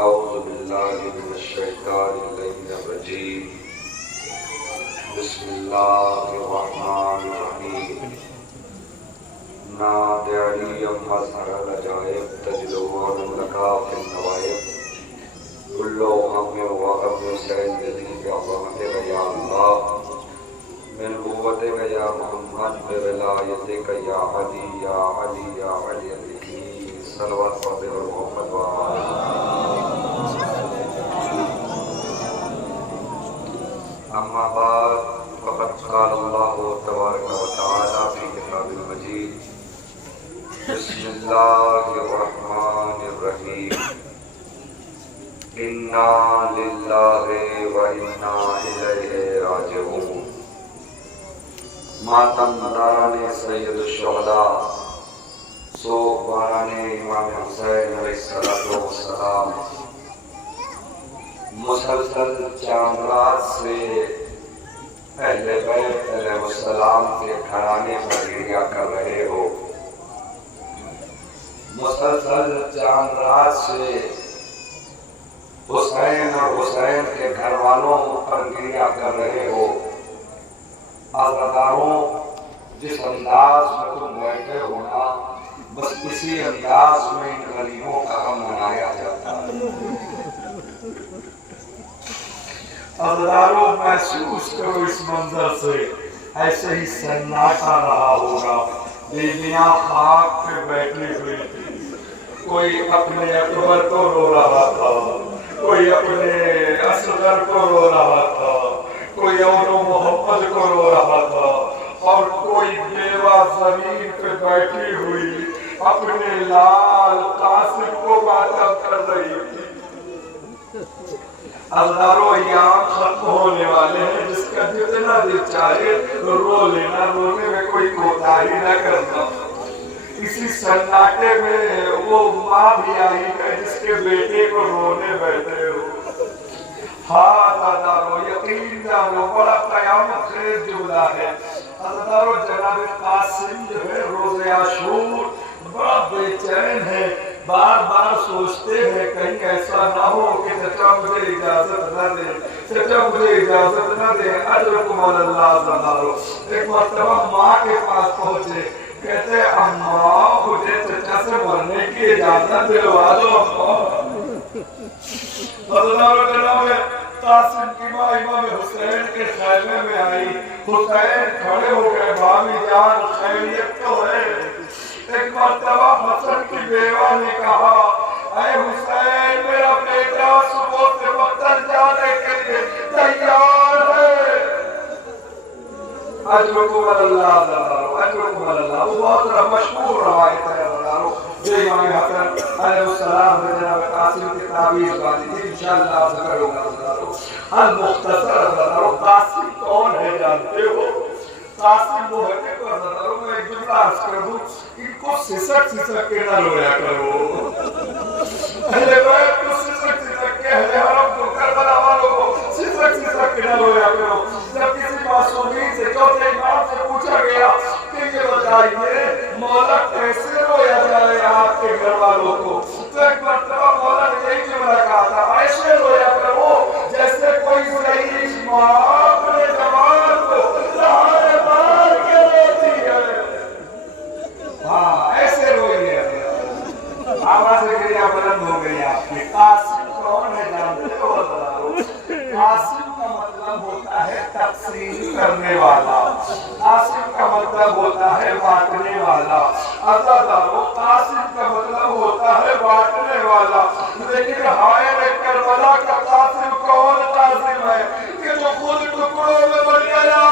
اعوذ باللہ من الشیطان اللعین الرجیم بسم اللہ الرحمن الرحیم نادع علی مظہر العجائب تجلوان ملکات النوائب کلو غم و غم حسین دلی بعظمت یا اللہ من قوتک یا محمد بولایتک یا علی یا علی یا علی علی صلوات پڑھتے اور محمد و اما بعد فقد قال اللہ تبارک و تعالی فی کتاب المجید بسم اللہ الرحمن الرحیم انا للہ و انا الیہ راجعون ماتم داران سید الشہداء سوگ باران امام حسین علیہ السلام مسلسل چاند رات سے اہل بیت علیہ السلام کے گھرانے پر گریا کر رہے ہو، مسلسل چاند رات سے حسین اور حسین کے گھر والوں پر گریا کر رہے ہو۔ عزاداروں، جس انداز میں تم بیٹھے ہو نا، بس اسی انداز میں ان غریبوں کا غم منایا جاتا ہے۔ عزاداروں، محسوس کرو اس منظر سے ایسے ہی سناٹا رہا ہوگا۔ بیویاں خاک پہ بیٹھی ہوئی تھی، کوئی اپنے اکبر کو رو رہا تھا، کوئی اپنے اصغر کو رو رہا تھا، کوئی اور محمد کو رو رہا تھا، اور کوئی بیوہ زمین پہ بیٹھی ہوئی اپنے لال قاسم کو ماتم کر رہی تھی۔ عزاداروں، یہاں ختم ہونے والے ہیں، جس کا جتنا دل چاہے رو لینا، رونے میں کوئی کوتاہی نہ کرنا۔ اسی سناٹے میں وہ ماں بھی آئی ہے جس کے بیٹے کو رونے بیٹھے ہو۔ ہاں عزاداروں، یقین جانو، بڑا قیامت خیز جملہ ہے۔ عزاداروں، جناب قاسم جو ہے روز عاشور بڑا بے چین ہے، بار بار سوچتے ہیں کہیں ایسا نہ ہو کہ چچا مجھے اجازت نہ دے، چچا مجھے اجازت نہ دے۔ اجرکم اللہ عزاداروں، ایک مرتبہ ماں کے پاس پہنچے، کہتے اماں مجھے چچا سے مرنے کی اجازت دلوا دو اماں۔ عزاداروں، جناب قاسم کی ماں امام حسین کے خیمے میں آئی، حسین کھڑے ہو گئے، بھامی جان خیریت تو ہے؟ ایک مرتبہ حسن کی بیوہ نے کہا، اے حسین، میرا بیٹا صبح سے مقتل جانے کے لیے تیار ہے۔ اجرکم اللہ عزاداروں، اجرکم اللہ۔ وہ بہت مشہور روایت ہے عزاداروں، جو امام حسن علیہ السلام نے جناب قاسم کی تعبیر باندھی تھی، انشاءاللہ آپ ذکر ہوگا عزاداروں۔ المختصر عزاداروں، قاسم کون ہے جانتے ہو؟ قاسم وہ ہے کہ عزاداروں میں ایک جملہ عرض کر دوں، ان کو سسک سسک کے نہ رویا کرو۔ اہل بیت کو سسک سسک کے، اہل حرم کو، کربلا والوں کو سسک سسک کے نہ رویا کرو۔ جب کسی معصومین سے، چوتھے امام سے پوچھا گیا کہ یہ بتائیے مولا کیسے رویا جائے آپ کے گھر والوں کو، تو ایک مرتبہ مولا نے یہی جملہ کہا تھا، ایسے رویا کرو جیسے کوئی ضعیف ماں اپنے جوان کو لہائے مار کے روتی ہے۔ ہاں، ایسے روئیے۔ آواز گریا بلند ہو گئی آپ کی۔ قاسم کون ہے جانتے ہو عزاداروں؟ قاسم کا مطلب ہوتا ہے تقسیم کرنے والا، قاسم کا مطلب ہوتا ہے بانٹنے والا۔ عزاداروں، قاسم کا مطلب ہوتا ہے بانٹنے والا، لیکن ہائے رے کربلا کا قاسم کون قاسم ہے کہ جو خود ٹکڑوں میں بن گیا؟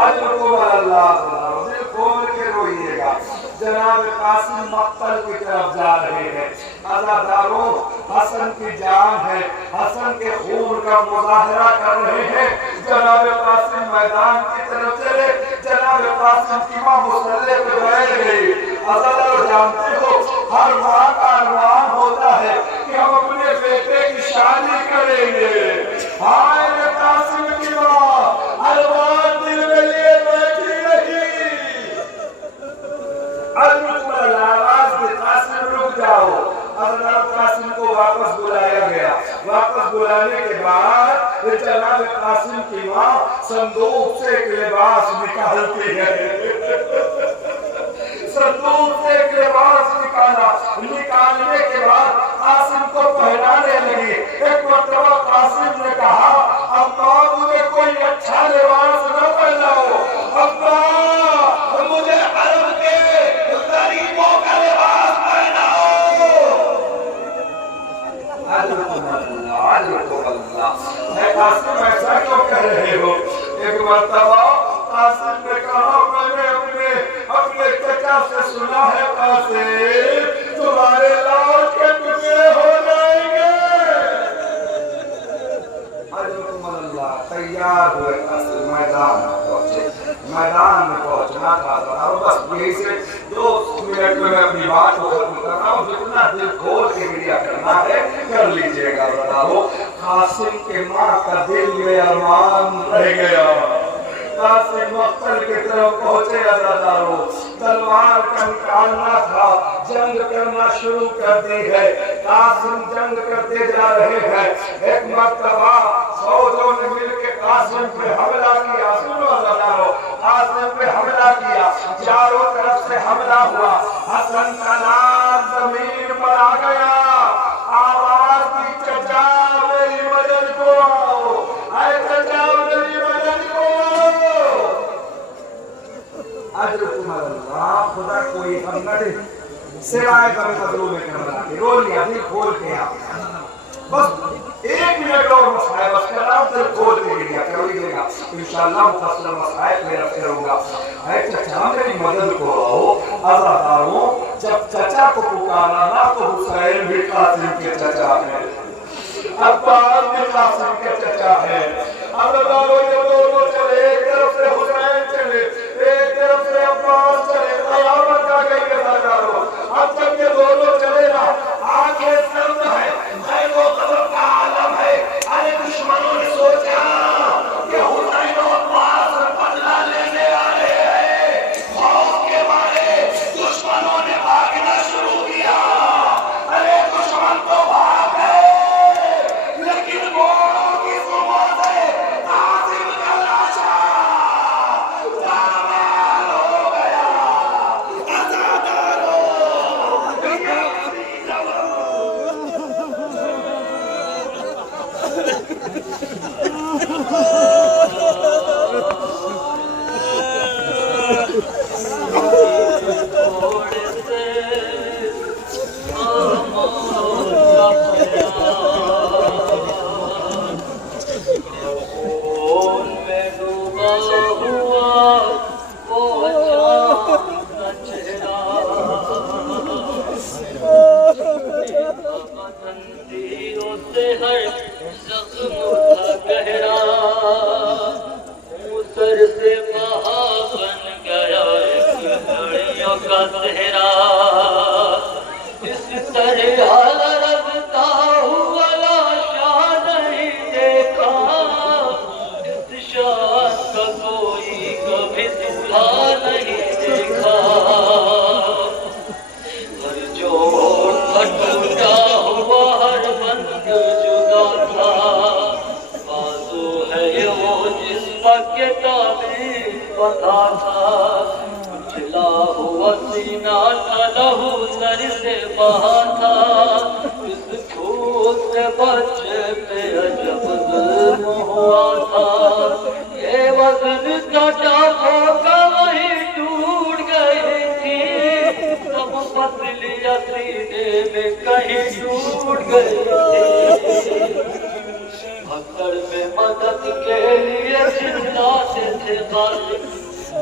اجرکم اللہ عزاداروں، دل کھول کے روئیے گا۔ جناب قاسم مقتل کی طرف جا رہے ہیں۔ عزاداروں، حسن کی جان ہے، حسن کے خون کا مظاہرہ کر رہے ہیں۔ جناب قاسم میدان کی طرف چلے، جناب قاسم کی ماں مسلح پہ بیٹھ گئی۔ عزاداروں، جانتے ہو ہر ماں کا ارمان ہوتا ہے کہ ہم اپنے بیٹے کی شادی کریں گے۔ ہائے قاسم کی ماں ارمان دل میں لیے بیٹھی رہی۔ قاسم رک جاؤ. حضرت قاسم کو واپس بلایا گیا. واپس بلانے کے بعد جناب قاسم کی ماں صندوق سے ایک لباس نکالتی ہے. صندوق سے ایک لباس نکالا. نکالنے کے بعد قاسم کو پہنانے لگی. ایک مرتبہ قاسم نے کہا ابا مجھے کوئی اچھا لباس نہ پہناؤ. ابا مجھے عرب کے غریبوں کا لباس پہناؤ. اے قاسم ایسا کیوں کہہ رہے ہو؟ ایک مرتبہ قاسم نے کہا میں نے اپنے چچا سے سنا ہے قاسم تمہارے لال کے ٹکڑے ہو جائیں گے. حضرت اللہ تیار ہوئے. قاسم میدان میں پہنچے. میدان میں پہنچنا تھا اور بس یہی سے 2 منٹ میں اپنی بات کو ختم کر رہا ہوں. جتنا دل کھول کے میڈیا کرنا ہے کر لیجئے گا. بتاؤ قاسم کے ماں کا دل میں ارمان رہ گیا. قاسم مقتل کی طرف پہنچے. عزادارو تلوار کا نکالنا تھا. جنگ کرنا شروع کر دی ہے. قاسم جنگ کرتے جا رہے ہیں. ایک مرتبہ فوجوں نے مل کے قاسم پہ حملہ کیا. سنو عزادارو قاسم پہ حملہ کیا. چاروں طرف سے حملہ ہوا. حسن کا نام زمین پر آ گیا. آواز دی چچا میری مدد کو آؤ. اے چچا میری مدد کو آؤ. حضرت اللہ خدا کوئی غم نہ دے سوائے کبھی مظلوم کربلا کے. رو لیا دل کھول کے. آپ بس 1 منٹ اور مسائل بس کر رہا ہوں. دل کھول کے گیا کرو ہی دے گا انشاءاللہ. مفصل مسائل میں رکھتے رہوں گا. اے چچا میری مدد کو آؤ. عزاداروں جب چچا کو پکارا نا تو حسین بھی قاسم کے چچا ہے. عباس بھی قاسم کے چچا ہے. عزاداروں جب دونوں چلے ایک طرف سے حسین چلے ایک طرف سے عباس چلے. قیامت آ گئی. عزاداروں اب جب یہ دونوں چلے نا آنکھیں سرد ہے. وہ قبر کا عالم ہے. ارے دشمنوں نے سوچا کہ حسین و عباس بدلہ لینے آ رہے ہیں. خوف کے مارے دشمنوں نے بھاگنا شروع کیا. ارے دشمن تو بھاگ گئے لیکن گھوڑوں کی صبح سے قاسم کا لاشا پامال ہو گیا. عزاداروں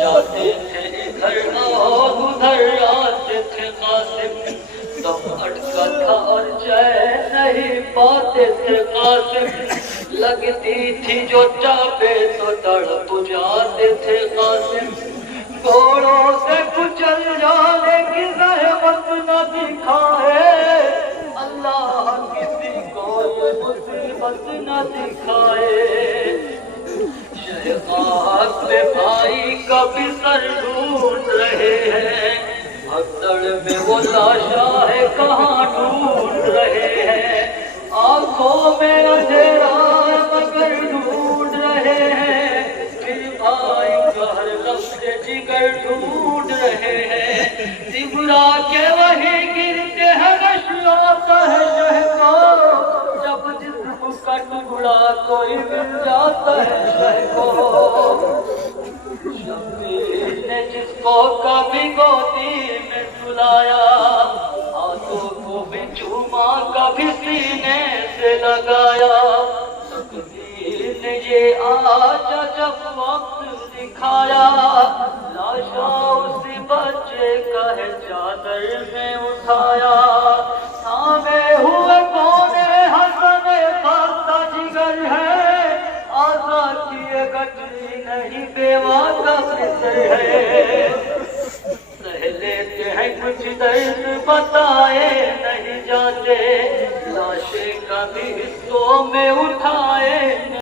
جاتے تھے ادھر اور ادھر آتے تھے قاسم. تب اٹکا تھا اور چین نہیں پاتے تھے قاسم. لگتی تھی جو چاپے تو تڑپ جاتے تھے قاسم. گھوڑوں سے کچل جانے کی زحمت نہ دکھائے. اللہ کسی کو یہ مصیبت نہ دکھائے. آگ پہ بھائی کا بھی سر ڈھونڈ رہے ہیں. بھگدڑ میں وہ لاشا ہے کہاں ڈھونڈ رہے ہیں، آنکھوں میں اندھیرا مگر ڈھونڈ رہے ہیں، پھر بھائی کا ہر لفظ جگر ڈھونڈ رہے ہیں، زبرا کے وہی گرتے ہیں نشر آتا ہے شہ کو، جب جسم کا ٹکڑا کوئی مل جاتا ہے شہ کو، شبیر نے جس کو کبھی گودی میں سلایا، ہاتھوں کو بھی چوما کبھی سینے سے لگایا، تقدیر نے یہ آج جب وقت دکھایا، لاشا اسی بچے کا ہے چادر میں اٹھایا، تھامے ہوئے کونے حسن خستہ جگر ہے، آزاد کیے گٹری نہیں بیوہ کا فکر ہے، سہ لیتے ہیں کچھ درد بتائے نہیں جاتے، لاشیں کبھی حصوں میں اٹھا